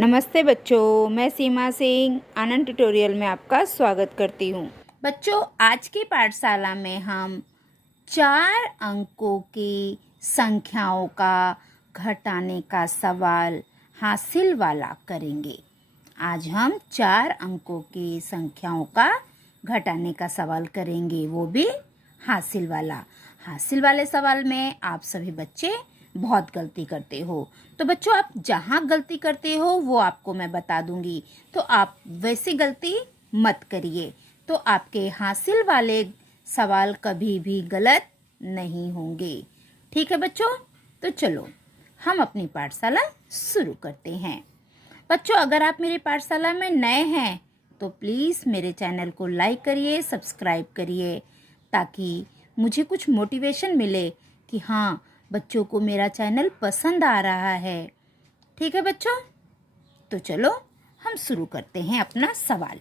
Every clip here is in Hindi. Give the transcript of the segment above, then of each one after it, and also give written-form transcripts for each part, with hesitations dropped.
नमस्ते बच्चों, मैं सीमा सिंह आनंद ट्यूटोरियल में आपका स्वागत करती हूँ। बच्चों, आज की पाठशाला में हम 4 अंकों की संख्याओं का घटाने का सवाल हासिल वाला करेंगे। आज हम 4 अंकों की संख्याओं का घटाने का सवाल करेंगे, वो भी हासिल वाला। हासिल वाले सवाल में आप सभी बच्चे बहुत गलती करते हो, तो बच्चों आप जहाँ गलती करते हो वो आपको मैं बता दूंगी, तो आप वैसी गलती मत करिए, तो आपके हासिल वाले सवाल कभी भी गलत नहीं होंगे। ठीक है बच्चों, तो चलो हम अपनी पाठशाला शुरू करते हैं। बच्चों, अगर आप मेरी पाठशाला में नए हैं तो प्लीज़ मेरे चैनल को लाइक करिए, सब्सक्राइब करिए, ताकि मुझे कुछ मोटिवेशन मिले कि हाँ, बच्चों को मेरा चैनल पसंद आ रहा है। ठीक है बच्चों, तो चलो हम शुरू करते हैं अपना सवाल।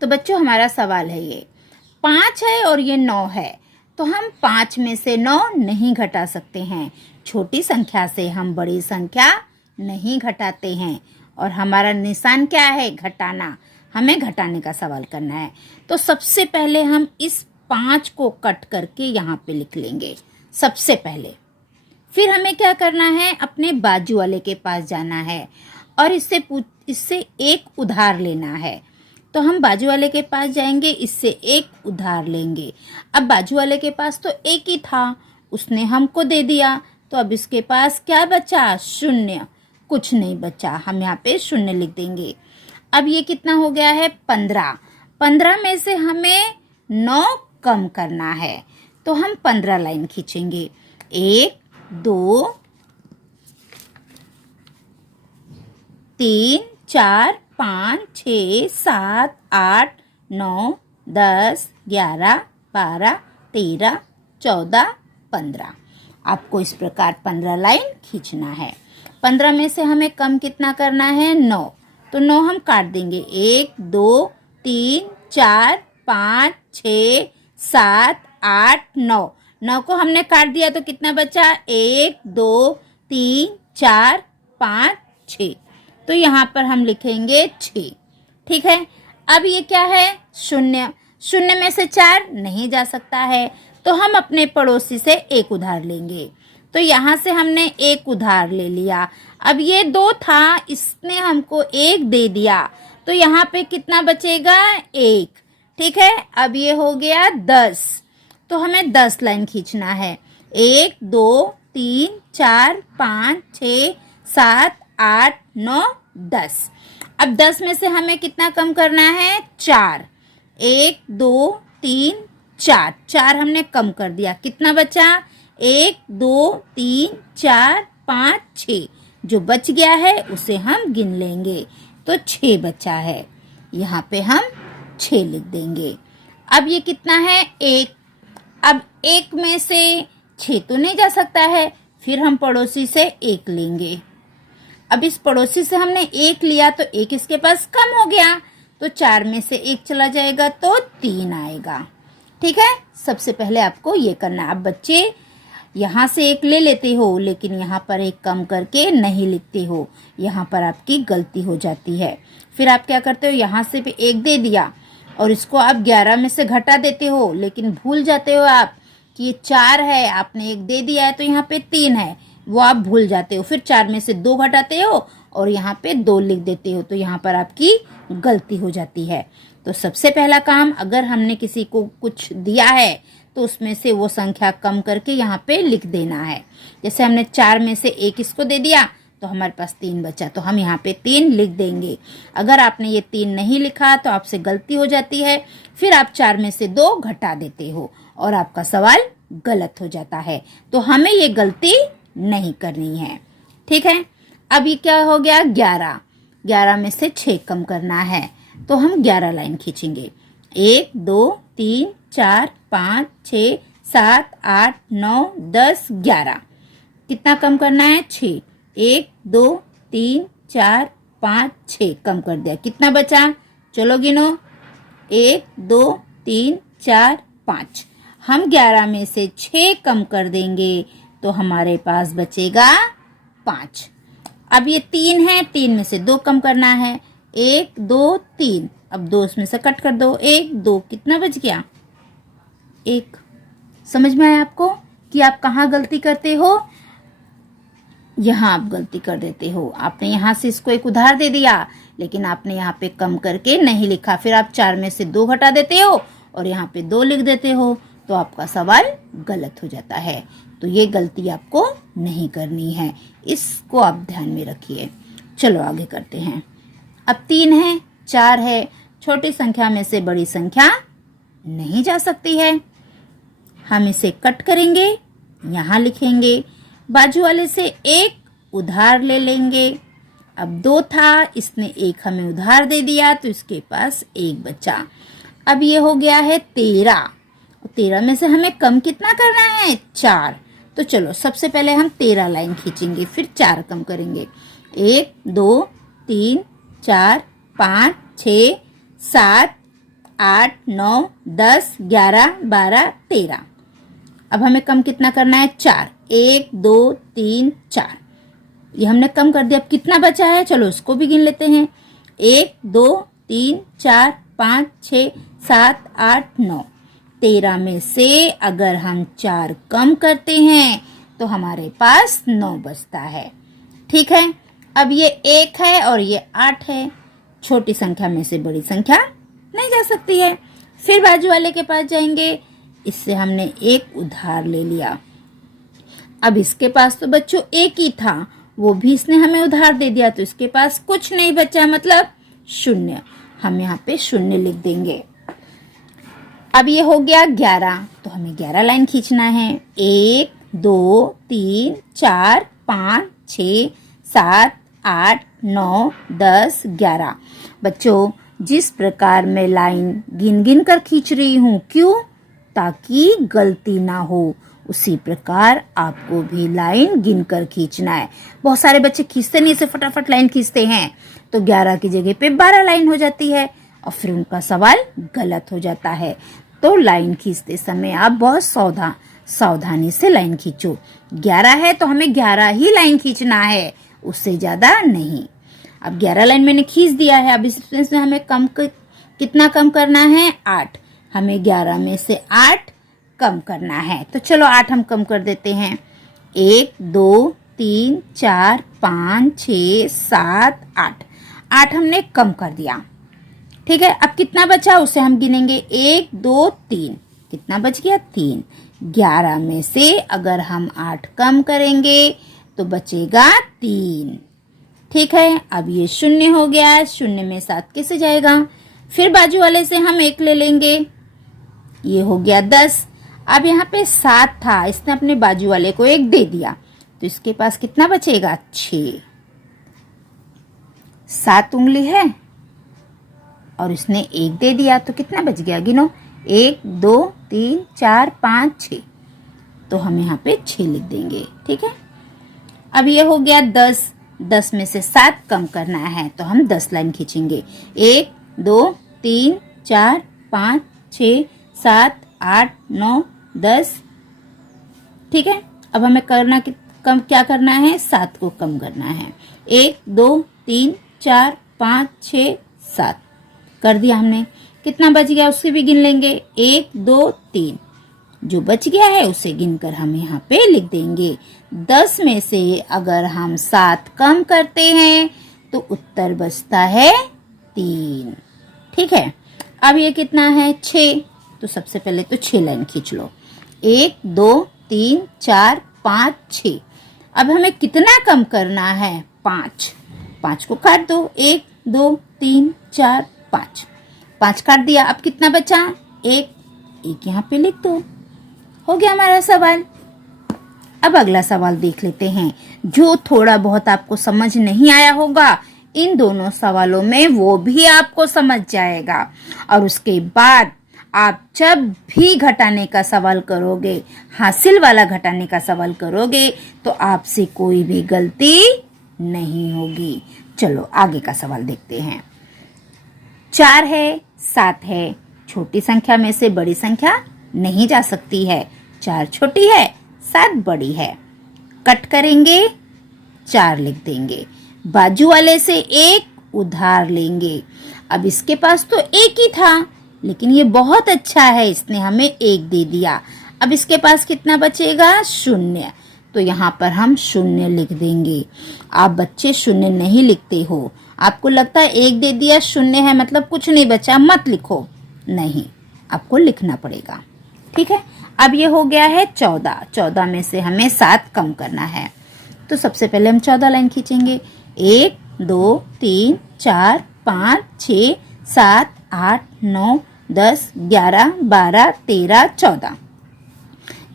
तो बच्चों, हमारा सवाल है ये 5 है और ये 9 है, तो हम 5 में से 9 नहीं घटा सकते हैं। छोटी संख्या से हम बड़ी संख्या नहीं घटाते हैं, और हमारा निशान क्या है? घटाना। हमें घटाने का सवाल करना है। तो सबसे पहले हम इस 5 को कट करके यहाँ पे लिख लेंगे सबसे पहले। फिर हमें क्या करना है? अपने बाजू वाले के पास जाना है और इससे एक उधार लेना है। तो हम बाजू वाले के पास जाएंगे, इससे एक उधार लेंगे। अब बाजू वाले के पास तो एक ही था, उसने हमको दे दिया, तो अब इसके पास क्या बचा? 0। कुछ नहीं बचा, हम यहाँ पे 0 लिख देंगे। अब ये कितना हो गया है? 15। 15 में से हमें 9 कम करना है, तो हम 15 लाइन खींचेंगे। 1 2 3 4 5 6 7 8 9 10 11 12 13 14 15। आपको इस प्रकार 15 लाइन खींचना है। 15 में से हमें कम कितना करना है? 9। तो 9 हम काट देंगे। 1 2 3 4 5 6 7 8 9। 9 को हमने काट दिया तो कितना बचा? 1 2 3 4 5 6। तो यहाँ पर हम लिखेंगे 6। ठीक है। अब ये क्या है? 0। 0 में से 4 नहीं जा सकता है, तो हम अपने पड़ोसी से एक उधार लेंगे। तो यहाँ से हमने एक उधार ले लिया। अब ये 2 था, इसने हमको 1 दे दिया, तो यहाँ पे कितना बचेगा? 1। ठीक है। अब ये हो गया 10, तो हमें 10 लाइन खींचना है। 1 2 3 4 5 6 7 8 9 10। अब 10 में से हमें कितना कम करना है? 4। 1 2 3 4। 4 हमने कम कर दिया, कितना बचा? 1 2 3 4 5 6। जो बच गया है उसे हम गिन लेंगे, तो 6 बचा है। यहाँ पे हम 6 लिख देंगे। अब ये कितना है? 1। अब 1 में से 6 तो नहीं जा सकता है, फिर हम पड़ोसी से 1 लेंगे। अब इस पड़ोसी से हमने 1 लिया, तो 1 इसके पास कम हो गया, तो 4 में से 1 चला जाएगा तो 3 आएगा। ठीक है। सबसे पहले आपको ये करना है। अब बच्चे यहाँ से 1 ले लेते हो, लेकिन यहाँ पर 1 कम करके नहीं लिखते हो, यहाँ पर आपकी गलती हो जाती है। फिर आप क्या करते हो? यहाँ से भी 1 दे दिया और इसको आप 11 में से घटा देते हो, लेकिन भूल जाते हो आप कि ये 4 है, आपने 1 दे दिया है, तो यहाँ पे 3 है, वो आप भूल जाते हो। फिर 4 में से 2 घटाते हो और यहाँ पे 2 लिख देते हो, तो यहाँ पर आपकी गलती हो जाती है। तो सबसे पहला काम, अगर हमने किसी को कुछ दिया है तो उसमें से वो संख्या कम करके यहाँ पे लिख देना है। जैसे हमने 4 में से 1 इसको दे दिया, तो हमारे पास 3 बचा, तो हम यहाँ पे 3 लिख देंगे। अगर आपने ये 3 नहीं लिखा तो आपसे गलती हो जाती है, फिर आप 4 में से 2 घटा देते हो और आपका सवाल गलत हो जाता है। तो हमें ये गलती नहीं करनी है। ठीक है। अब ये क्या हो गया? 11। 11 में से 6 कम करना है, तो हम 11 लाइन खींचेंगे। 1 2 3 4 5 6 7 8 9 10 11। कितना कम करना है? 6। 1 2 3 4 5 6 कम कर दिया, कितना बचा? चलो गिनो। 1 2 3 4 5। हम 11 में से 6 कम कर देंगे तो हमारे पास बचेगा 5। अब ये 3 है, 3 में से 2 कम करना है, 1 2 3। अब 2 इसमें से कट कर दो, 1 2, कितना बच गया? 1। समझ में आया आपको कि आप कहाँ गलती करते हो? यहाँ आप गलती कर देते हो। आपने यहाँ से इसको एक उधार दे दिया, लेकिन आपने यहाँ पे कम करके नहीं लिखा। फिर आप 4 में से 2 घटा देते हो और यहाँ पे 2 लिख देते हो, तो आपका सवाल गलत हो जाता है। तो ये गलती आपको नहीं करनी है, इसको आप ध्यान में रखिए। चलो आगे करते हैं। अब 3 है, 4 है, छोटी संख्या में से बड़ी संख्या नहीं जा सकती है। हम इसे कट करेंगे, यहाँ लिखेंगे, बाजू वाले से 1 उधार ले लेंगे। अब 2 था, इसने 1 हमें उधार दे दिया, तो इसके पास 1 बचा। अब ये हो गया है 13। 13 में से हमें कम कितना करना है? 4। तो चलो सबसे पहले हम 13 लाइन खींचेंगे, फिर 4 कम करेंगे। 1 2 3 4 5 6 7 8 9 10 11 12 13। अब हमें कम कितना करना है? 4। 1 2 3 4, ये हमने कम कर दिया। अब कितना बचा है? चलो उसको भी गिन लेते हैं। 1 2 3 4 5 6 7 8 9। 13 में से अगर हम 4 कम करते हैं तो हमारे पास 9 बचता है। ठीक है, अब ये 1 है और ये 8 है। छोटी संख्या में से बड़ी संख्या नहीं जा सकती है। फिर बाजू वाले के पास जाएंगे, इससे हमने 1 उधार ले लिया। अब इसके पास तो बच्चों 1 ही था, वो भी इसने हमें उधार दे दिया, तो इसके पास कुछ नहीं बचा, मतलब 0। हम यहाँ पे 0 लिख देंगे। अब ये हो गया 11, तो हमें 11 लाइन खींचना है। 1 2 3 4 5 6 7 8 9 10 11। बच्चों, जिस प्रकार मैं लाइन गिन गिन कर खींच रही हूँ, क्यों? ताकि गलती ना हो, उसी प्रकार आपको भी लाइन गिनकर खींचना है। बहुत सारे बच्चे खींचते नहीं, से फटाफट लाइन खींचते हैं, तो 11 की जगह पे 12 लाइन हो जाती है और फिर उनका सवाल गलत हो जाता है। तो लाइन खींचते समय आप बहुत सावधानी से लाइन खींचो। 11 है तो हमें 11 ही लाइन खींचना है, उससे ज्यादा नहीं। अब 11 लाइन मैंने खींच दिया है। अब इसमें हमें कितना कम करना है? 8। हमें 11 में से 8 कम करना है, तो चलो 8 हम कम कर देते हैं। 1 2 3 4 5 6 7 8। 8 हमने कम कर दिया। ठीक है, अब कितना बचा उसे हम गिनेंगे। 1 2 3, कितना बच गया? 3। 11 में से अगर हम 8 कम करेंगे तो बचेगा 3। ठीक है, अब ये 0 हो गया। 0 में 7 कैसे जाएगा? फिर बाजू वाले से हम 1 ले लेंगे, ये हो गया 10। अब यहाँ पे 7 था, इसने अपने बाजू वाले को 1 दे दिया, तो इसके पास कितना बचेगा? 6। 7 उंगली है और इसने 1 दे दिया, तो कितना बच गया? गिनो। 1 2 3 4 5 6, तो हम यहाँ पे 6 लिख देंगे। ठीक है, अब ये हो गया 10। 10 में से 7 कम करना है, तो हम 10 लाइन खींचेंगे। 1 2 3 4 5 6 7 8 9 10। ठीक है, अब हमें क्या करना है? 7 को कम करना है। 1 2 3 4 5 6 7 कर दिया हमने। कितना बच गया उससे भी गिन लेंगे। 1 2 3, जो बच गया है उसे गिनकर हम यहाँ पे लिख देंगे। 10 में से अगर हम 7 कम करते हैं तो उत्तर बचता है 3। ठीक है, अब ये कितना है? 6। तो सबसे पहले तो 6 लाइन खींच लो। 1 2 3 4 5 6। अब हमें कितना कम करना है? 5। 5 को काट दो। 1 2 3 4 5, 5 काट दिया। अब कितना बचा? 1 यहाँ पे लिख दो। हो गया हमारा सवाल। अब अगला सवाल देख लेते हैं, जो थोड़ा बहुत आपको समझ नहीं आया होगा इन दोनों सवालों में, वो भी आपको समझ जाएगा। और उसके बाद आप जब भी घटाने का सवाल करोगे, हासिल वाला घटाने का सवाल करोगे, तो आपसे कोई भी गलती नहीं होगी। चलो आगे का सवाल देखते हैं। 4 है, 7 है, छोटी संख्या में से बड़ी संख्या नहीं जा सकती है। 4 छोटी है, 7 बड़ी है। कट करेंगे, 4 लिख देंगे। बाजू वाले से 1 उधार लेंगे। अब इसके पास तो 1 ही था, लेकिन ये बहुत अच्छा है, इसने हमें 1 दे दिया। अब इसके पास कितना बचेगा? 0। तो यहाँ पर हम 0 लिख देंगे। आप बच्चे 0 नहीं लिखते हो, आपको लगता है 1 दे दिया 0 है मतलब कुछ नहीं बचा, मत लिखो। नहीं, आपको लिखना पड़ेगा। ठीक है। अब ये हो गया है 14। 14 में से हमें 7 कम करना है। तो सबसे पहले हम 14 लाइन खींचेंगे। 1 2 3 4 5 6 7 8 9 10 11 12 13 14।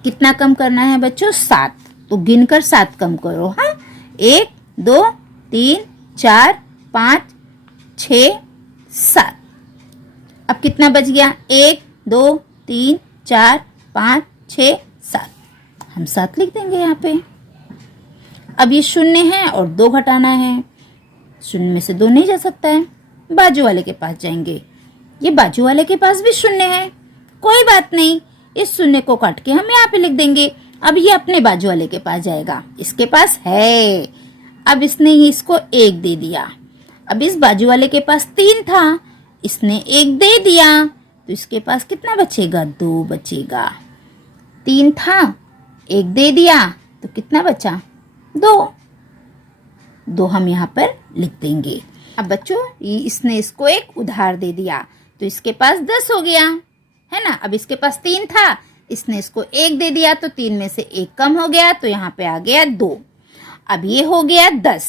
कितना कम करना है बच्चों? 7। तो गिनकर 7 कम करो। हाँ, 1 2 3 4 5 6 7। अब कितना बच गया? 1 2 3 4 5 6 7। हम 7 लिख देंगे यहाँ पे। अब ये 0 है और 2 घटाना है। 0 में से 2 नहीं जा सकता है, बाजू वाले के पास जाएंगे। ये बाजू वाले के पास भी 0 है, कोई बात नहीं, इस 0 को काट के हम यहाँ पे लिख देंगे। अब ये अपने बाजू वाले के पास जाएगा, इसके पास है। अब इसने ही इसको 1 दे दिया। अब इस बाजू वाले के पास 3 था, इसने 1 दे दिया, तो इसके पास कितना बचेगा? 2 बचेगा। 3 था, 1 दे दिया, तो कितना बचा? 2 हम यहाँ पर लिख देंगे। अब बच्चों इसने इसको 1 उधार दे दिया, तो इसके पास 10 हो गया, है ना। अब इसके पास 3 था, इसने इसको 1 दे दिया, तो 3 में से 1 कम हो गया, तो यहाँ पे आ गया 2। अब ये हो गया 10।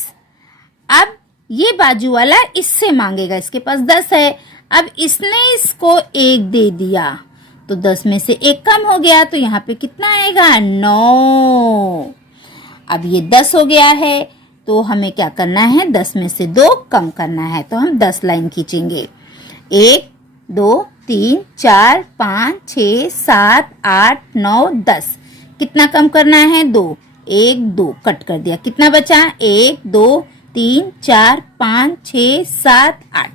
अब ये बाजू वाला इससे मांगेगा, इसके पास 10 है। अब इसने इसको 1 दे दिया, तो 10 में से 1 कम हो गया, तो यहाँ पे कितना आएगा? 9। अब ये 10 हो गया है, तो हमें क्या करना है? 10 में से 2 कम करना है। तो हम 10 लाइन खींचेंगे। 1 2 3 4 5 6 7 8 9 10। कितना कम करना है? 2। 1 2 कट कर दिया, कितना बचा? 1 2 3 4 5 6 7 8।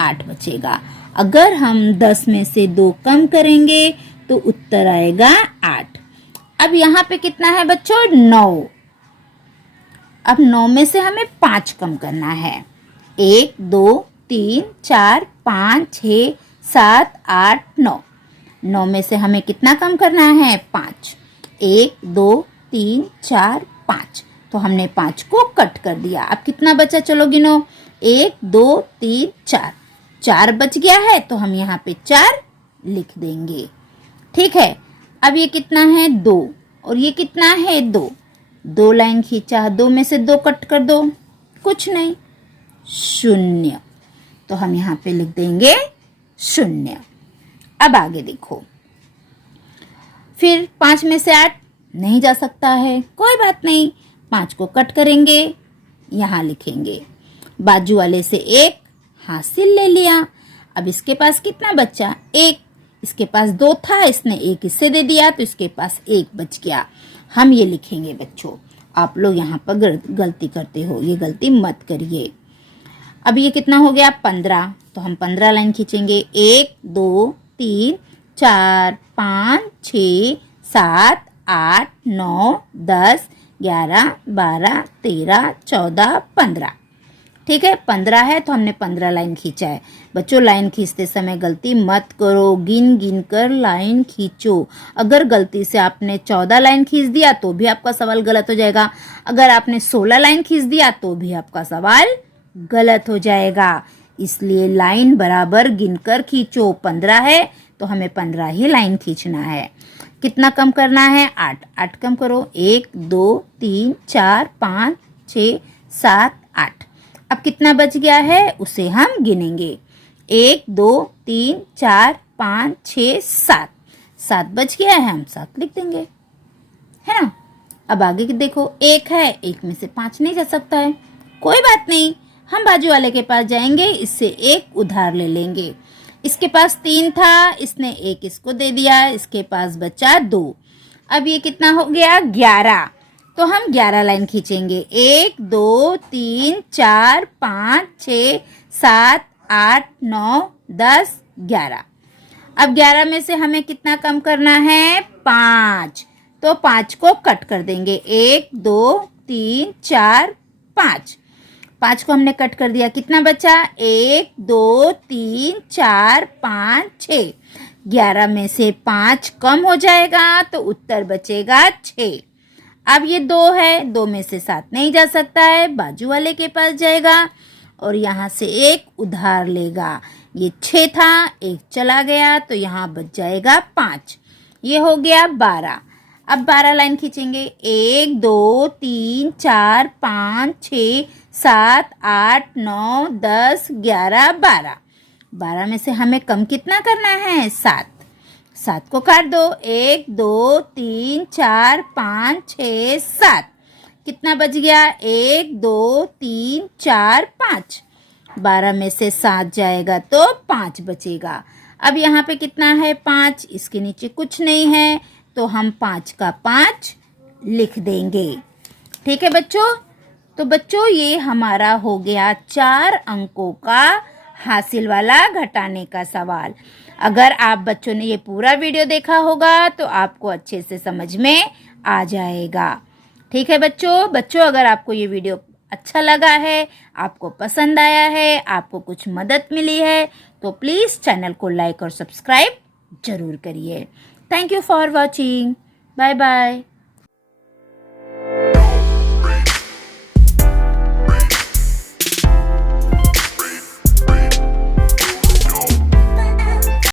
8 बचेगा। अगर हम 10 में से 2 कम करेंगे तो उत्तर आएगा 8। अब यहाँ पे कितना है बच्चों? 9। अब 9 में से हमें 5 कम करना है। 1 2 3 4 5 6 7 8 9। 9 में से हमें कितना कम करना है? 5। 1 2 3 4 5। तो हमने 5 को कट कर दिया। अब कितना बचा? चलो गिनो। 1 2 3 4। 4 बच गया है, तो हम यहाँ पे 4 लिख देंगे। ठीक है। अब ये कितना है? 2। और ये कितना है? 2। 2 लाइन खींचा, 2 में से 2 कट कर दो, कुछ नहीं, 0। तो हम यहाँ पे लिख देंगे 0। अब आगे देखो, फिर 5 में से 8 नहीं जा सकता है, कोई बात नहीं, 5 को कट करेंगे, यहाँ लिखेंगे। बाजू वाले से 1 हासिल ले लिया। अब इसके पास कितना बचा? 1। इसके पास 2 था, इसने 1 इससे दे दिया, तो इसके पास 1 बच गया। हम ये लिखेंगे बच्चों। आप लोग यहाँ पर गलती करते हो, ये गलती मत करिए। अब ये कितना हो गया? 15। तो हम 15 लाइन खींचेंगे। 1 2 3 4 5 6 7 8 9 10 11 12 13 14 15। ठीक है, 15 है तो हमने 15 लाइन खींचा है। बच्चों लाइन खींचते समय गलती मत करो, गिन गिन कर लाइन खींचो। अगर गलती से आपने 14 लाइन खींच दिया तो भी आपका सवाल गलत हो जाएगा। अगर आपने 16 लाइन खींच दिया तो भी आपका सवाल गलत हो जाएगा। इसलिए लाइन बराबर गिनकर खींचो। 15 है तो हमें 15 ही लाइन खींचना है। कितना कम करना है? 8। 8 कम करो। 1 2 3 4 5 6 7 8। अब कितना बच गया है उसे हम गिनेंगे। 1 2 3 4 5 6 7। 7 बच गया है, हम 7 लिख देंगे, है ना। अब आगे देखो, 1 है, 1 में से 5 नहीं जा सकता है, कोई बात नहीं, हम बाजू वाले के पास जाएंगे, इससे 1 उधार ले लेंगे। इसके पास 3 था, इसने 1 इसको दे दिया, इसके पास बचा 2। अब ये कितना हो गया? 11। तो हम 11 लाइन खींचेंगे। 1 2 3 4 5 6 7 8 9 10 11। अब 11 में से हमें कितना कम करना है? 5। तो 5 को कट कर देंगे। 1 2 3 4 5। 5 को हमने कट कर दिया, कितना बचा? 1 2 3 4 5 6। 11 में से 5 कम हो जाएगा तो उत्तर बचेगा 6। अब ये 2 है, 2 में से 7 नहीं जा सकता है, बाजू वाले के पास जाएगा और यहाँ से 1 उधार लेगा। ये 6 था, 1 चला गया तो यहाँ बच जाएगा 5। ये हो गया 12। अब 12 लाइन खींचेंगे। 1 2 3 4 5 6 7 8 9 10 11 12। 12 में से हमें कम कितना करना है? 7। 7 को काट दो। 1 2 3 4 5 6 7। कितना बच गया? 1 2 3 4 5। 12 में से 7 जाएगा तो 5 बचेगा। अब यहाँ पे कितना है? 5। इसके नीचे कुछ नहीं है तो हम 5 का 5 लिख देंगे। ठीक है बच्चों? तो बच्चों ये हमारा हो गया 4 अंकों का हासिल वाला घटाने का सवाल। अगर आप बच्चों ने ये पूरा वीडियो देखा होगा तो आपको अच्छे से समझ में आ जाएगा। ठीक है बच्चों अगर आपको ये वीडियो अच्छा लगा है, आपको पसंद आया है, आपको कुछ मदद मिली है तो प्लीज़ चैनल को लाइक और सब्सक्राइब जरूर करिए। Thank you for watching. Bye bye.